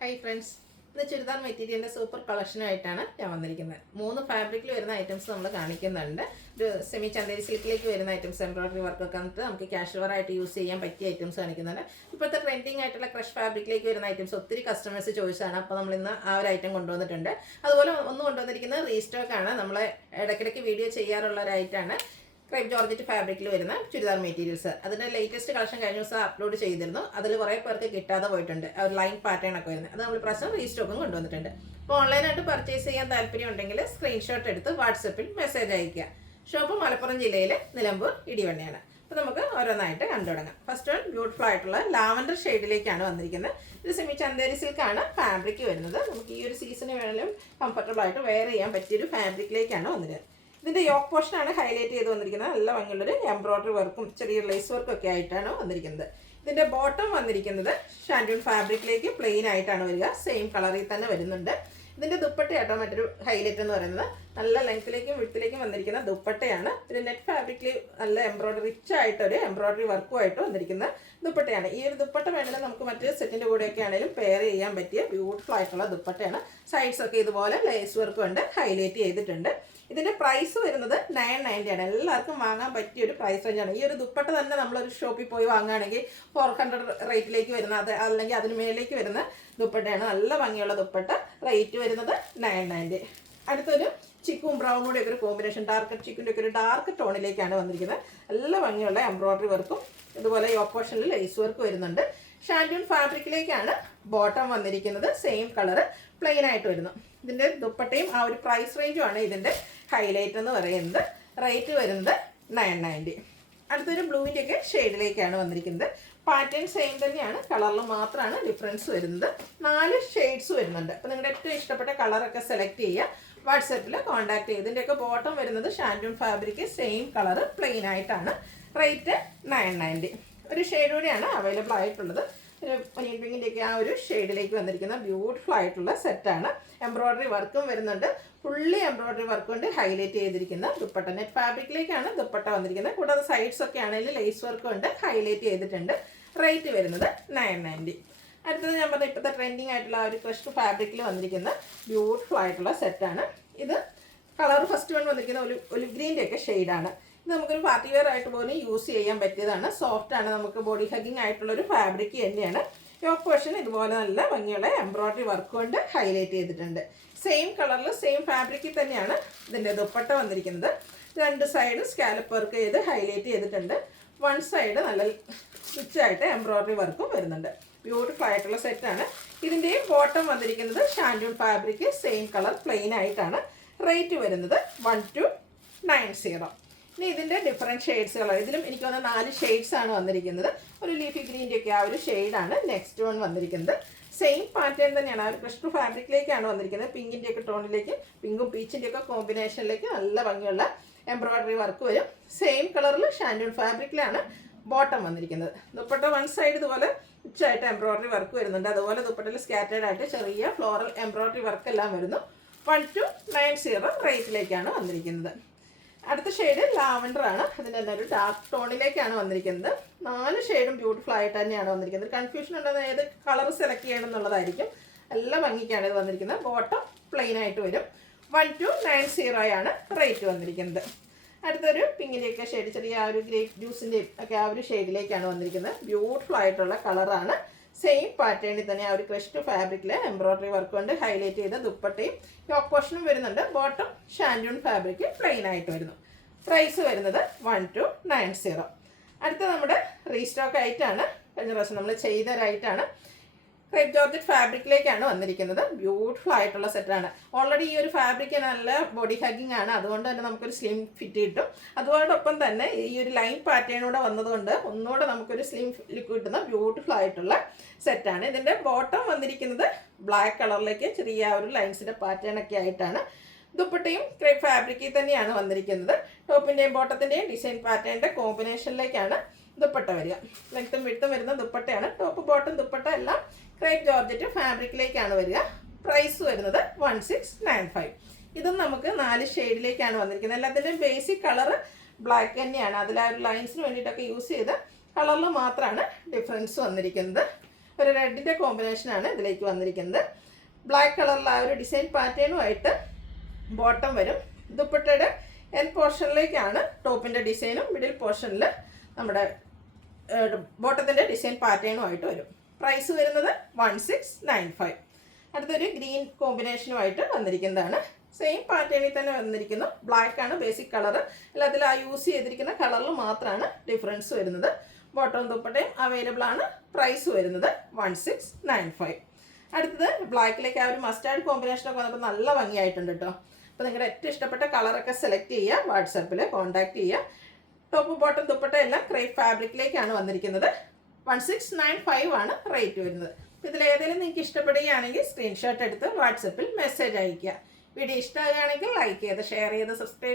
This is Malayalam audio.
ഹായ് ഫ്രണ്ട്സ്, ഇത് ചുരിദാർ മെറ്റീരിയലിൻ്റെ സൂപ്പർ കളക്ഷനായിട്ടാണ് ഞാൻ വന്നിരിക്കുന്നത്. 3 ഫാബ്രിക്കിൽ വരുന്ന ഐറ്റംസ് നമ്മൾ കാണിക്കുന്നുണ്ട്. ഒരു സെമി ചന്തേരി സിൽക്കിലേക്ക് വരുന്ന ഐറ്റംസ്, എംബ്രോയിഡറി വർക്കൊക്കെ വന്നിട്ട് നമുക്ക് കാഷ്വൽ ആയിട്ട് യൂസ് ചെയ്യാൻ പറ്റിയ ഐറ്റംസ് കാണിക്കുന്നുണ്ട്. ഇപ്പോഴത്തെ ട്രെൻഡിങ് ആയിട്ടുള്ള ക്രഷ് ഫാബ്രിക്കിലേക്ക് വരുന്ന ഐറ്റംസ് ഒത്തിരി കസ്റ്റമേഴ്സ് ചോദിച്ചാണ്. അപ്പോൾ നമ്മൾ ഇന്ന് ആ ഒരു ഐറ്റം കൊണ്ടുവന്നിട്ടുണ്ട്. അതുപോലെ ഒന്ന് കൊണ്ടുവന്നിരിക്കുന്നത് റീസ്റ്റോക്കാണ്. നമ്മൾ ഇടയ്ക്കിടയ്ക്ക് വീഡിയോ ചെയ്യാറുള്ള ഒരു ഐറ്റമാണ്. ക്രൈപ്പ് ജോർജറ്റ് ഫാബ്രിക്കിൽ വരുന്ന ചുരിദാർ മെറ്റീരിയൽസ്. അതിൻ്റെ ലേറ്റസ്റ്റ് കളക്ഷൻ കഴിഞ്ഞ ദിവസം അപ്ലോഡ് ചെയ്തിരുന്നു. അതിൽ കുറേ പേർക്ക് കിട്ടാതെ പോയിട്ടുണ്ട്. ഒരു ലൈൻ പാറ്റേൺ ഒക്കെ വരുന്നത് അത് നമ്മൾ പ്രശ്നം റീസ്റ്റോക്കും കൊണ്ടുവന്നിട്ടുണ്ട്. അപ്പോൾ ഓൺലൈനായിട്ട് പർച്ചേസ് ചെയ്യാൻ താല്പര്യം ഉണ്ടെങ്കിൽ സ്ക്രീൻഷോട്ട് എടുത്ത് വാട്സപ്പിൽ മെസ്സേജ് അയയ്ക്കുക. ഷോപ്പ് മലപ്പുറം ജില്ലയിലെ നിലമ്പൂർ ഇടിവണ്ണയാണ്. അപ്പോൾ നമുക്ക് ഓരോന്നായിട്ട് കണ്ടു തുടങ്ങാം. ഫസ്റ്റ് വൺ ബ്യൂട്ടിഫുൾ ആയിട്ടുള്ള ലാവൻഡർ ഷെയ്ഡിലേക്കാണ് വന്നിരിക്കുന്നത്. ഇത് സെമി ചന്തേരി സിൽക്കാണ് ഫാബ്രിക് വരുന്നത്. നമുക്ക് ഈ ഒരു സീസണ് വേണമെങ്കിലും കംഫർട്ടബിൾ ആയിട്ട് വെയർ ചെയ്യാൻ പറ്റിയൊരു ഫാബ്രിക്കിലേക്കാണ് വന്നിരുന്നത്. ഇതിൻ്റെ യോക്ക് പോർഷനാണ് ഹൈലൈറ്റ് ചെയ്ത് വന്നിരിക്കുന്നത്. നല്ല ഭംഗിയുള്ളൊരു എംബ്രോയിഡറി വർക്കും ചെറിയ ലേസ് വർക്കും ഒക്കെ ആയിട്ടാണ് വന്നിരിക്കുന്നത്. ഇതിൻ്റെ ബോട്ടം വന്നിരിക്കുന്നത് ഷാൻഡൂൺ ഫാബ്രിക്കിലേക്ക് പ്ലെയിൻ ആയിട്ടാണ് വരിക. സെയിം കളറിൽ തന്നെ വരുന്നുണ്ട്. ഇതിൻ്റെ ദുപ്പട്ടയാട്ടോ മറ്റൊരു ഹൈലൈറ്റ് എന്ന് പറയുന്നത്. നല്ല ലെങ്ത്തിലേക്കും വിഡ്ത്തിലേക്കും വന്നിരിക്കുന്ന ദുപ്പട്ടയാണ്. ഒരു നെറ്റ് ഫാബ്രിക്കിൽ നല്ല എംബ്രോയിഡറി റിച്ച് ആയിട്ടൊരു എംബ്രോയിഡറി വർക്കുമായിട്ട് വന്നിരിക്കുന്ന ദുപ്പട്ടയാണ്. ഈ ഒരു ദുപ്പട്ട വേണമെങ്കിൽ നമുക്ക് മറ്റ് സെറ്റിൻ്റെ കൂടെയൊക്കെ ആണെങ്കിലും പെയർ ചെയ്യാൻ പറ്റിയ ബ്യൂട്ടിഫുൾ ആയിട്ടുള്ള ദുപ്പട്ടയാണ്. സൈഡ്സൊക്കെ ഇതുപോലെ ലേസ് വർക്ക് കൊണ്ട് ഹൈലൈറ്റ് ചെയ്തിട്ടുണ്ട്. ഇതിൻ്റെ പ്രൈസ് വരുന്നത് 990 ആണ്. എല്ലാവർക്കും വാങ്ങാൻ പറ്റിയ ഒരു പ്രൈസ് റേഞ്ചാണ്. ഈ ഒരു ദുപ്പട്ട തന്നെ നമ്മളൊരു ഷോപ്പിൽ പോയി വാങ്ങുകയാണെങ്കിൽ 400 റേറ്റിലേക്ക് വരുന്ന അത് അല്ലെങ്കിൽ അതിന് മേലേക്ക് വരുന്ന ദുപ്പട്ടയാണ്. നല്ല ഭംഗിയുള്ള ദുപ്പട്ട. റേറ്റ് വരുന്നത് 990. അടുത്തൊരു ചിക്കും ബ്രൗണും കൂടെ ഒക്കെ ഒരു കോമ്പിനേഷൻ, ഡാർക്ക് ചിക്കിൻ്റെ ഒക്കെ ഒരു ഡാർക്ക് ടോണിലേക്കാണ് വന്നിരിക്കുന്നത്. നല്ല ഭംഗിയുള്ള എംബ്രോയിഡറി വർക്കും ഇതുപോലെ ഓപ്പോഷനിൽ ലേസ് വർക്ക് വരുന്നുണ്ട്. ഷാൻഡൂൺ ഫാബ്രിക്കിലേക്കാണ് ബോട്ടം വന്നിരിക്കുന്നത്. സെയിം കളറ് പ്ലെയിൻ ആയിട്ട് വരുന്നു. ഇതിൻ്റെ ദുപ്പട്ടയും ആ ഒരു പ്രൈസ് റേഞ്ചുമാണ് ഇതിൻ്റെ ഹൈലൈറ്റ് എന്ന് പറയുന്നത്. റേറ്റ് വരുന്നത് 990. അടുത്തൊരു ബ്ലൂവിൻ്റെ ഒക്കെ ഷെയ്ഡിലേക്കാണ് വന്നിരിക്കുന്നത്. പാറ്റേൺ സെയിം തന്നെയാണ്, കളറിൽ മാത്രമാണ് ഡിഫറൻസ് വരുന്നത്. 4 ഷെയ്ഡ്സ് വരുന്നുണ്ട്. അപ്പോൾ നിങ്ങളുടെ ഏറ്റവും ഇഷ്ടപ്പെട്ട കളറൊക്കെ സെലക്ട് ചെയ്യുക. വാട്സാപ്പിൽ കോൺടാക്ട് ചെയ്യുക. ഇതിൻ്റെയൊക്കെ ബോട്ടം വരുന്നത് ഷാൻഡൂൺ ഫാബ്രിക് സെയിം കളറ് പ്ലെയിൻ ആയിട്ടാണ്. റേറ്റ് 990. ഒരു ഷെയ്ഡ് കൂടിയാണ് അവൈലബിൾ ആയിട്ടുള്ളത്. ഒരു ഒനിയൻ പിങ്കിൻ്റെയൊക്കെ ആ ഒരു ഷെയ്ഡിലേക്ക് വന്നിരിക്കുന്ന ബ്യൂട്ടിഫുൾ ആയിട്ടുള്ള സെറ്റാണ്. എംബ്രോയിഡറി വർക്കും വരുന്നുണ്ട്. ഫുള്ളി എംബ്രോയിഡറി വർക്ക് കൊണ്ട് ഹൈലൈറ്റ് ചെയ്തിരിക്കുന്ന ദുപ്പട്ട. നെറ്റ് ഫാബ്രിക്കിലേക്കാണ് ദുപ്പട്ട വന്നിരിക്കുന്നത്. കൂടാതെ സൈഡ്സ് ഒക്കെ ആണെങ്കിലും ലേസ് വർക്ക് കൊണ്ട് ഹൈലൈറ്റ് ചെയ്തിട്ടുണ്ട്. റേറ്റ് വരുന്നത് 990. അടുത്തത് ഞാൻ പറഞ്ഞ ഇപ്പോഴത്തെ ട്രെൻഡിങ് ആയിട്ടുള്ള ആ ഒരു ക്രഷ്ഡ് ഫാബ്രിക്കിൽ വന്നിരിക്കുന്ന ബ്യൂട്ടിഫുൾ ആയിട്ടുള്ള സെറ്റാണ്. ഇത് കളർ ഫസ്റ്റ് വൺ വന്നിരിക്കുന്ന ഒരു ഗ്രീൻ്റെ ഒക്കെ ഷെയ്ഡാണ്. ഇത് നമുക്കൊരു പാർട്ടി വെയർ ആയിട്ട് പോലും യൂസ് ചെയ്യാൻ പറ്റിയതാണ്. സോഫ്റ്റ് ആണ്, നമുക്ക് ബോഡി ഹഗ്ഗിങ് ആയിട്ടുള്ളൊരു ഫാബ്രിക് തന്നെയാണ്. യോക്ക് പോർഷൻ ഇതുപോലെ നല്ല ഭംഗിയുള്ള എംബ്രോയിഡറി വർക്ക് കൊണ്ട് ഹൈലൈറ്റ് ചെയ്തിട്ടുണ്ട്. സെയിം കളറിൽ സെയിം ഫാബ്രിക്കിൽ തന്നെയാണ് ഇതിൻ്റെ ദുപ്പട്ട വന്നിരിക്കുന്നത്. 2 സൈഡ് സ്കാലപ്പ് വർക്ക് ചെയ്ത് ഹൈലൈറ്റ് ചെയ്തിട്ടുണ്ട്. 1 സൈഡ് നല്ല സ്റ്റിച്ചായിട്ട് എംബ്രോയിഡറി വർക്കും വരുന്നുണ്ട്. ബ്യൂട്ടിഫുൾ ആയിട്ടുള്ള സെറ്റാണ്. ഇതിൻ്റെയും ബോട്ടം വന്നിരിക്കുന്നത് ഷാൻഡൂൺ ഫാബ്രിക് സെയിം കളർ പ്ലെയിൻ ആയിട്ടാണ്. റേറ്റ് വരുന്നത് 1290. ഇനി ഇതിൻ്റെ ഡിഫറെൻറ്റ് ഷെയ്ഡ്സുകൾ, ഇതിലും എനിക്ക് വന്ന 4 ഷെയ്ഡ്സ് ആണ് വന്നിരിക്കുന്നത്. ഒരു ലീഫി ഗ്രീൻ്റെ ഒക്കെ ആ ഒരു ഷെയ്ഡാണ് നെക്സ്റ്റ് വൺ വന്നിരിക്കുന്നത്. സെയിം പാറ്റേൺ തന്നെയാണ്. ആ ഒരു ക്രഷ്ഡ് ഫാബ്രിക്കിലേക്കാണ് വന്നിരിക്കുന്നത്. പിങ്കിൻ്റെ ഒക്കെ ടോണിലേക്ക്, പിങ്കും പീച്ചിൻ്റെ ഒക്കെ കോമ്പിനേഷനിലേക്ക് നല്ല ഭംഗിയുള്ള എംബ്രോയിഡറി വർക്ക് വരും. സെയിം കളറിൽ ഷാൻഡൂൺ ഫാബ്രിക്കിലാണ് ബോട്ടം വന്നിരിക്കുന്നത്. ദുപ്പട്ട 1 സൈഡ് ഇതുപോലെ ഉച്ചായിട്ട് എംബ്രോയിഡറി വർക്ക് വരുന്നുണ്ട്. അതുപോലെ ദുപ്പട്ടയിൽ സ്കാറ്റേഡ് ആയിട്ട് ചെറിയ ഫ്ലോറൽ എംബ്രോയിഡറി വർക്ക് എല്ലാം വരുന്നു. 1290 റേറ്റിലേക്കാണ് വന്നിരിക്കുന്നത്. അടുത്ത ഷെയ്ഡ് ലാവൻഡർ ആണ്. അതിൻ്റെ തന്നെ ഒരു ഡാർക്ക് ടോണിലേക്കാണ് വന്നിരിക്കുന്നത്. 4 ഷെയ്ഡും ബ്യൂട്ടിഫുൾ ആയിട്ട് തന്നെയാണ് വന്നിരിക്കുന്നത്. കൺഫ്യൂഷൻ ഉണ്ടെന്ന് ഏത് കളർ സെലക്ട് ചെയ്യണം എന്നുള്ളതായിരിക്കും. നല്ല ഭംഗിക്കാണ് ഇത് വന്നിരിക്കുന്നത്. ബോട്ടം പ്ലെയിൻ ആയിട്ട് വരും. 1290 ആണ് റേറ്റ് വന്നിരിക്കുന്നത്. അടുത്തൊരു പിങ്കിൻ്റെയൊക്കെ ഷെയ്ഡ്, ചെറിയ ആ ഒരു ഗ്രേപ്പ് ജ്യൂസിൻ്റെയും ഒക്കെ ആ ഒരു ഷെയ്ഡിലേക്കാണ് വന്നിരിക്കുന്നത്. ബ്യൂട്ടിഫുൾ ആയിട്ടുള്ള കളറാണ്. സെയിം പാറ്റേണിൽ തന്നെ ആ ഒരു ക്രഷ്ഡ് ഫാബ്രിക്കിൽ എംബ്രോയിഡറി വർക്ക് കൊണ്ട് ഹൈലൈറ്റ് ചെയ്ത ദുപ്പട്ടയും യോക്ക് പോർഷനും വരുന്നുണ്ട്. ബോട്ടം ഷാൻഡൂൺ ഫാബ്രിക് പ്ലെയിൻ ആയിട്ട് വരുന്നു. പ്രൈസ് വരുന്നത് 1290. അടുത്ത നമ്മുടെ റീസ്റ്റോക്ക് ആയിട്ടാണ്. കഴിഞ്ഞ പ്രാവശ്യം നമ്മൾ ചെയ്ത ഒരായിട്ടാണ്. ക്രേപ്പ് ജോർജറ്റ് ഫാബ്രിക്കിലേക്കാണ് വന്നിരിക്കുന്നത്. ബ്യൂട്ടിഫുൾ ആയിട്ടുള്ള സെറ്റാണ്. ഓൾറെഡി ഈ ഒരു ഫാബ്രിക് നല്ല ബോഡി ഹഗ്ഗിങ് ആണ്. അതുകൊണ്ട് തന്നെ നമുക്കൊരു സ്ലിം ഫിറ്റ് കിട്ടും. അതോടൊപ്പം തന്നെ ഈ ഒരു ലൈൻ പാറ്റേണൂടെ വന്നതുകൊണ്ട് ഒന്നുകൂടെ നമുക്കൊരു സ്ലിം ലുക്ക് കിട്ടുന്ന ബ്യൂട്ടിഫുൾ ആയിട്ടുള്ള സെറ്റാണ്. ഇതിൻ്റെ ബോട്ടം വന്നിരിക്കുന്നത് ബ്ലാക്ക് കളറിലേക്ക് ചെറിയ ഒരു ലൈൻസിൻ്റെ പാറ്റേൺ ഒക്കെ ആയിട്ടാണ്. ദുപ്പട്ടയും ക്രേപ്പ് ഫാബ്രിക്കിൽ തന്നെയാണ് വന്നിരിക്കുന്നത്. ടോപ്പിൻ്റെയും ബോട്ടത്തിൻ്റെയും ഡിസൈൻ പാറ്റേണിൻ്റെ കോമ്പിനേഷനിലേക്കാണ് ദുപ്പട്ട വരിക. ലെങ്ത്തും വിഡ്ത്തും വരുന്ന ദുപ്പട്ടയാണ്. ടോപ്പ് ബോട്ടം ദുപ്പട്ട എല്ലാം ക്രേപ്പ് ജോർജറ്റ് ഫാബ്രിക്കിലേക്കാണ് വരിക. പ്രൈസ് വരുന്നത് 1695. ഇതും നമുക്ക് 4 ഷെയ്ഡിലേക്കാണ് വന്നിരിക്കുന്നത്. എല്ലാത്തിൻ്റെയും ബേസിക് കളർ ബ്ലാക്ക് തന്നെയാണ്. അതിൽ ആ ഒരു ലൈൻസിന് വേണ്ടിയിട്ടൊക്കെ യൂസ് ചെയ്ത കളറിൽ മാത്രമാണ് ഡിഫറൻസ് വന്നിരിക്കുന്നത്. ഒരു റെഡിൻ്റെ കോമ്പിനേഷനാണ് ഇതിലേക്ക് വന്നിരിക്കുന്നത്. ബ്ലാക്ക് കളറിൽ ആ ഒരു ഡിസൈൻ പാറ്റേണുമായിട്ട് ബോട്ടം വരും. ദുപ്പട്ടയുടെ എൻഡ് പോർഷനിലേക്കാണ് ടോപ്പിൻ്റെ ഡിസൈനും മിഡിൽ പോർഷനിൽ നമ്മുടെ ബോട്ടത്തിൻ്റെ ഡിസൈൻ പാറ്റേണുമായിട്ട് വരും. പ്രൈസ് വരുന്നത് 1695. അടുത്തൊരു ഗ്രീൻ കോമ്പിനേഷനുമായിട്ട് വന്നിരിക്കുന്നതാണ്. സെയിം പാറ്റേണിൽ തന്നെ വന്നിരിക്കുന്നു. ബ്ലാക്ക് ആണ് ബേസിക് കളർ. എല്ലാത്തിലും ആ യൂസ് ചെയ്തിരിക്കുന്ന കളറിൽ മാത്രമാണ് ഡിഫറൻസ് വരുന്നത്. ബോട്ടം ദുപ്പട്ടയും അവൈലബിൾ ആണ്. പ്രൈസ് വരുന്നത് 1695. അടുത്തത് ബ്ലാക്കിലേക്ക് ആ ഒരു മസ്റ്റാർഡ് കോമ്പിനേഷനൊക്കെ വന്നപ്പോൾ നല്ല ഭംഗിയായിട്ടുണ്ട് കേട്ടോ. അപ്പോൾ നിങ്ങളുടെ ഏറ്റവും ഇഷ്ടപ്പെട്ട കളറൊക്കെ സെലക്ട് ചെയ്യുക, വാട്സാപ്പിൽ കോൺടാക്ട് ചെയ്യുക. ടോപ്പ് ബോട്ടം ദുപ്പട്ട എല്ലാം ക്രേപ്പ് ഫാബ്രിക്കിലേക്കാണ് വന്നിരിക്കുന്നത്. 1695 ആണ് റേറ്റ് വരുന്നത്. ഇതിലേതെങ്കിലും നിങ്ങൾക്ക് ഇഷ്ടപ്പെടുകയാണെങ്കിൽ സ്ക്രീൻഷോട്ട് എടുത്ത് വാട്സപ്പിൽ മെസ്സേജ് അയയ്ക്കുക. വീഡിയോ ഇഷ്ടമാകുകയാണെങ്കിൽ ലൈക്ക് ചെയ്ത് ഷെയർ ചെയ്ത് സബ്സ്ക്രൈബ്